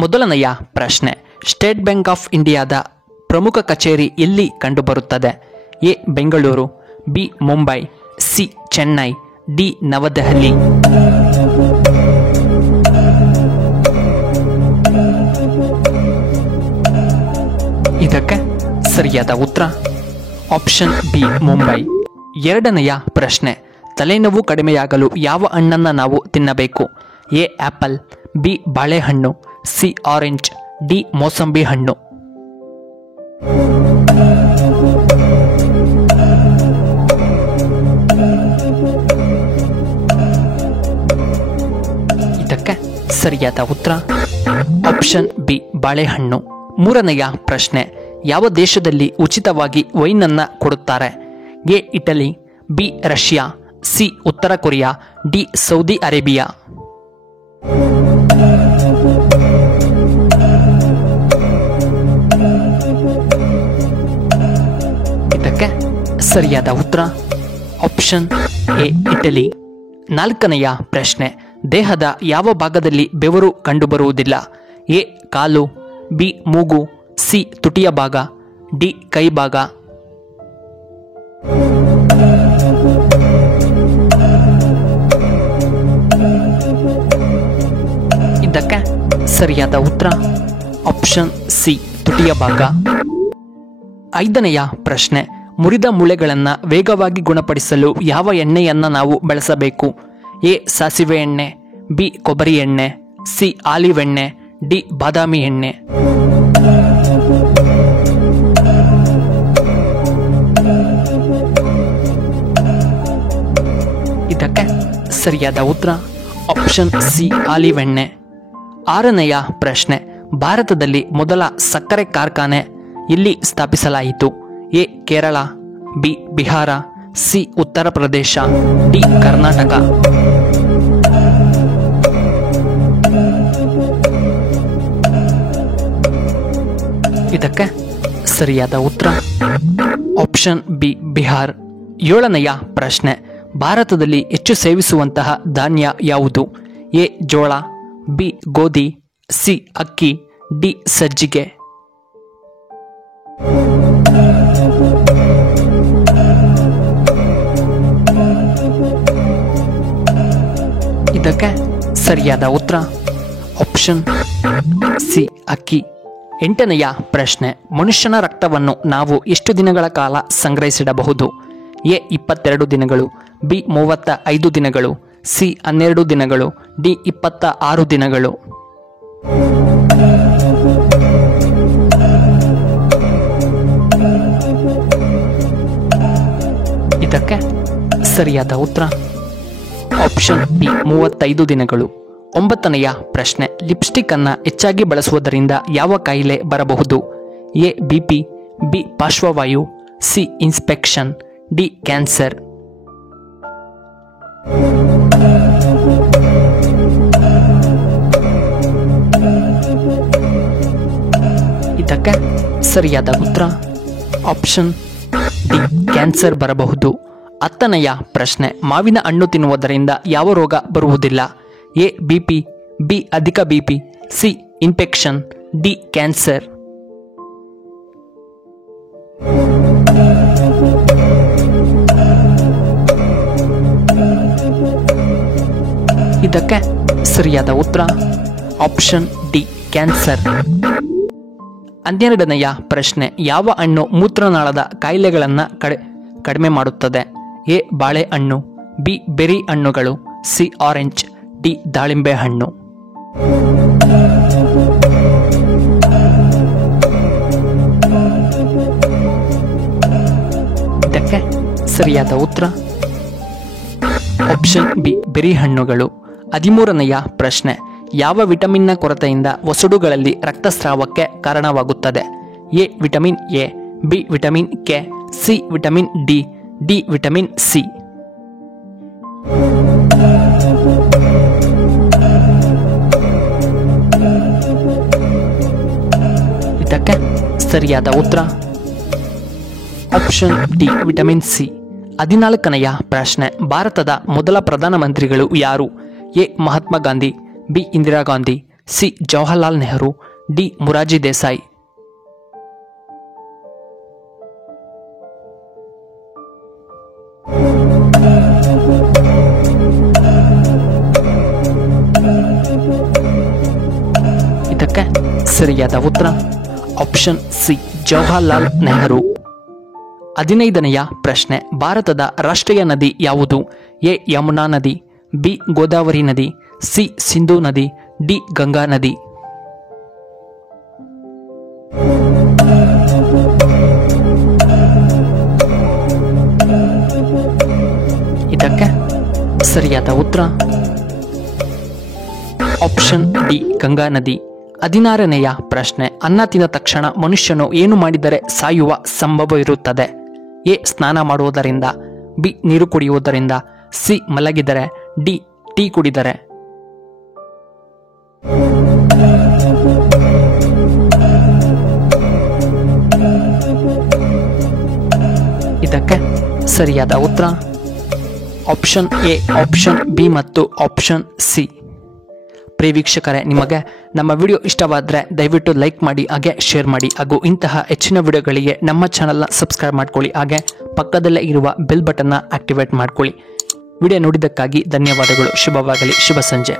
ಮೊದಲನೆಯ ಪ್ರಶ್ನೆ, state bank of ಇಂಡಿಯಾದ ಪ್ರಮುಖ ಕಚೇರಿ ಎಲ್ಲಿ ಕಂಡುಬರುತ್ತದೆ? A Bengaluru, B Mumbai, C Chennai, D New Delhi. ಇದಕ್ಕೆ ಸರಿಯಾದ ಉತ್ತರ ಆಪ್ಷನ್ ಬಿ ಮುಂಬೈ. ಎರಡನೆಯ ಪ್ರಶ್ನೆ, ತಲೆನೋವು ಕಡಿಮೆಯಾಗಲು ಯಾವ ಹಣ್ಣನ್ನು ನಾವು ತಿನ್ನಬೇಕು? ಎ ಆಪಲ್, ಬಿ ಬಾಳೆಹಣ್ಣು, ಸಿ ಆರೆಂಜ್, ಡಿ ಮೋಸಂಬಿ ಹಣ್ಣು. ಇದಕ್ಕೆ ಸರಿಯಾದ ಉತ್ತರ ಆಪ್ಷನ್ ಬಿ ಬಾಳೆಹಣ್ಣು. ಮೂರನೆಯ ಪ್ರಶ್ನೆ, ಯಾವ ದೇಶದಲ್ಲಿ ಉಚಿತವಾಗಿ ವೈನನ್ನು ಕೊಡುತ್ತಾರೆ? A Italy, B Russia, C ಉತ್ತರ ಕೊರಿಯಾ, ಡಿ ಸೌದಿ ಅರೇಬಿಯಾ. ಇದಕ್ಕೆ ಸರಿಯಾದ ಉತ್ತರ ಆಪ್ಷನ್ ಎ ಇಟಲಿ. ನಾಲ್ಕನೆಯ ಪ್ರಶ್ನೆ, ದೇಹದ ಯಾವ ಭಾಗದಲ್ಲಿ ಬೆವರು ಕಂಡುಬರುವುದಿಲ್ಲ? ಎ ಕಾಲು, ಬಿ ಮೂಗು, ಸಿ ತುಟಿಯ ಭಾಗ, ಡಿ ಕೈ ಭಾಗ. ಇದಕ್ಕೆ ಸರಿಯಾದ ಉತ್ತರ ಆಪ್ಷನ್ ಸಿ ತುಟಿಯ ಭಾಗ. ಐದನೆಯ ಪ್ರಶ್ನೆ, ಮುರಿದ ಮೂಳೆಗಳನ್ನು ವೇಗವಾಗಿ ಗುಣಪಡಿಸಲು ಯಾವ ಎಣ್ಣೆಯನ್ನು ನಾವು ಬಳಸಬೇಕು? ಎ ಸಾಸಿವೆ ಎಣ್ಣೆ, ಬಿ ಕೊಬ್ಬರಿ ಎಣ್ಣೆ, ಸಿ ಆಲಿವ್ ಎಣ್ಣೆ, ಡಿ ಬಾದಾಮಿ ಎಣ್ಣೆ. ಇದಕ್ಕೆ ಸರಿಯಾದ ಉತ್ತರ ಆಪ್ಷನ್ ಸಿ ಆಲಿವ್ ಎಣ್ಣೆ. ಆರನೆಯ ಪ್ರಶ್ನೆ, ಭಾರತದಲ್ಲಿ ಮೊದಲ ಸಕ್ಕರೆ ಕಾರ್ಖಾನೆ ಎಲ್ಲಿ ಸ್ಥಾಪಿಸಲಾಯಿತು? A Kerala, B Bihar, C Uttar Pradesh, D Karnataka. ಇದಕ್ಕೆ ಸರಿಯಾದ ಉತ್ತರ ಆಪ್ಷನ್ ಬಿ ಬಿಹಾರ್. ಏಳನೆಯ ಪ್ರಶ್ನೆ, ಭಾರತದಲ್ಲಿ ಹೆಚ್ಚು ಸೇವಿಸುವಂತಹ ಧಾನ್ಯ ಯಾವುದು? ಎ ಜೋಳ, ಬಿ ಗೋಧಿ, ಸಿ ಅಕ್ಕಿ, ಡಿ ಸಜ್ಜಿಗೆ. ಇದಕ್ಕೆ ಸರಿಯಾದ ಉತ್ತರ ಆಪ್ಷನ್ ಸಿ ಅಕ್ಕಿ. ಎಂಟನೆಯ ಪ್ರಶ್ನೆ, ಮನುಷ್ಯನ ರಕ್ತವನ್ನು ನಾವು ಎಷ್ಟು ದಿನಗಳ ಕಾಲ ಸಂಗ್ರಹಿಸಿಡಬಹುದು? ಎ 22 ದಿನಗಳು, ಬಿ 35 ದಿನಗಳು, ಸಿ 12 ದಿನಗಳು, ಡಿ 26 ದಿನಗಳು. ಇದಕ್ಕೆ ಸರಿಯಾದ ಉತ್ತರ ಆಪ್ಷನ್ ಬಿ 35 ದಿನಗಳು. ಒಂಬತ್ತನೆಯ ಪ್ರಶ್ನೆ, ಲಿಪ್ಸ್ಟಿಕ್ ಅನ್ನು ಹೆಚ್ಚಾಗಿ ಬಳಸುವುದರಿಂದ ಯಾವ ಕಾಯಿಲೆ ಬರಬಹುದು? ಎ ಬಿಪಿ, ಬಿ ಪಾರ್ಶ್ವವಾಯು, ಸಿ ಇನ್ಫೆಕ್ಷನ್, ಡಿ ಕ್ಯಾನ್ಸರ್. ಇದಕ್ಕೆ ಸರಿಯಾದ ಉತ್ತರ ಆಪ್ಷನ್ ಡಿ ಕ್ಯಾನ್ಸರ್ ಬರಬಹುದು. ಹತ್ತನೆಯ ಪ್ರಶ್ನೆ, ಮಾವಿನ ಹಣ್ಣು ತಿನ್ನುವುದರಿಂದ ಯಾವ ರೋಗ ಬರುವುದಿಲ್ಲ? ಎ ಬಿಪಿ, ಬಿ ಅಧಿಕ BP, C infection, D cancer. ಇದಕ್ಕೆ ಸರಿಯಾದ ಉತ್ತರ ಆಪ್ಷನ್ ಡಿ ಕ್ಯಾನ್ಸರ್. 12ನೆಯ ಪ್ರಶ್ನೆ, ಯಾವ ಹಣ್ಣು ಮೂತ್ರನಾಳದ ಕಾಯಿಲೆಗಳನ್ನು ಕಡಿಮೆ ಮಾಡುತ್ತದೆ? ಎ ಬಾಳೆಹಣ್ಣು, ಬಿ ಬೆರಿ ಹಣ್ಣುಗಳು, ಸಿ ಆರೆಂಜ್, ಡಿ ದಾಳಿಂಬೆ ಹಣ್ಣು. ಇದಕ್ಕೆ ಸರಿಯಾದ ಉತ್ತರ ಆಪ್ಷನ್ ಬಿ ಬೆರಿ ಹಣ್ಣುಗಳು. 13ನೆಯ ಪ್ರಶ್ನೆ, ಯಾವ ವಿಟಮಿನ್ನ ಕೊರತೆಯಿಂದ ವಸಡುಗಳಲ್ಲಿ ರಕ್ತಸ್ರಾವಕ್ಕೆ ಕಾರಣವಾಗುತ್ತದೆ? A vitamin A, B vitamin K, C vitamin D, D vitamin C. ಇದಕ್ಕೆ ಸರಿಯಾದ ಉತ್ತರ ಆಪ್ಷನ್ ಡಿ ವಿಟಮಿನ್ ಸಿ. 14ನೆಯ ಪ್ರಶ್ನೆ, ಭಾರತದ ಮೊದಲ ಪ್ರಧಾನಮಂತ್ರಿಗಳು ಯಾರು? A Mahatma Gandhi, B Indira Gandhi, C Jawaharlal Nehru, D Morarji Desai. ಇದಕ್ಕೆ ಸರಿಯಾದ ಉತ್ತರ ಆಪ್ಷನ್ ಸಿ ಜವಾಹರ್ಲಾಲ್ ನೆಹರು. 15ನೆಯ ಪ್ರಶ್ನೆ, ಭಾರತದ ರಾಷ್ಟ್ರೀಯ ನದಿ ಯಾವುದು? ಎ ಯಮುನಾ ನದಿ, ಬಿ ಗೋದಾವರಿ ನದಿ, ಸಿ ಸಿಂಧೂ ನದಿ, ಡಿ ಗಂಗಾ ನದಿ. ಇದಕ್ಕೆ ಸರಿಯಾದ ಉತ್ತರ ಆಪ್ಷನ್ ಡಿ ಗಂಗಾ ನದಿ. 16ನೆಯ ಪ್ರಶ್ನೆ, ಅನ್ನ ತಿಂದ ತಕ್ಷಣ ಮನುಷ್ಯನು ಏನು ಮಾಡಿದರೆ ಸಾಯುವ ಸಂಭವವಿರುತ್ತದೆ? ಎ ಸ್ನಾನ ಮಾಡುವುದರಿಂದ, ಬಿ ನೀರು ಕುಡಿಯುವುದರಿಂದ, ಸಿ ಮಲಗಿದರೆ, ಡಿ ಟೀ ಕುಡಿದರೆ. ಇದಕ್ಕೆ ಸರಿಯಾದ ಉತ್ತರ ಆಪ್ಷನ್ ಎ, ಆಪ್ಷನ್ ಬಿ ಮತ್ತು ಆಪ್ಷನ್ ಸಿ. ಪ್ರಿಯ ವೀಕ್ಷಕರೇ, ನಿಮಗೆ ನಮ್ಮ ವಿಡಿಯೋ ಇಷ್ಟವಾದರೆ ದಯವಿಟ್ಟು ಲೈಕ್ ಮಾಡಿ, ಹಾಗೆ ಶೇರ್ ಮಾಡಿ, ಹಾಗೂ ಇಂತಹ ಹೆಚ್ಚಿನ ವಿಡಿಯೋಗಳಿಗೆ ನಮ್ಮ ಚಾನಲ್ನ ಸಬ್ಸ್ಕ್ರೈಬ್ ಮಾಡ್ಕೊಳ್ಳಿ, ಹಾಗೆ ಪಕ್ಕದಲ್ಲೇ ಇರುವ ಬೆಲ್ ಬಟನ್ನ ಆಕ್ಟಿವೇಟ್ ಮಾಡ್ಕೊಳ್ಳಿ. ವಿಡಿಯೋ ನೋಡಿದ್ದಕ್ಕಾಗಿ ಧನ್ಯವಾದಗಳು. ಶುಭವಾಗಲಿ. ಶುಭ ಸಂಜೆ.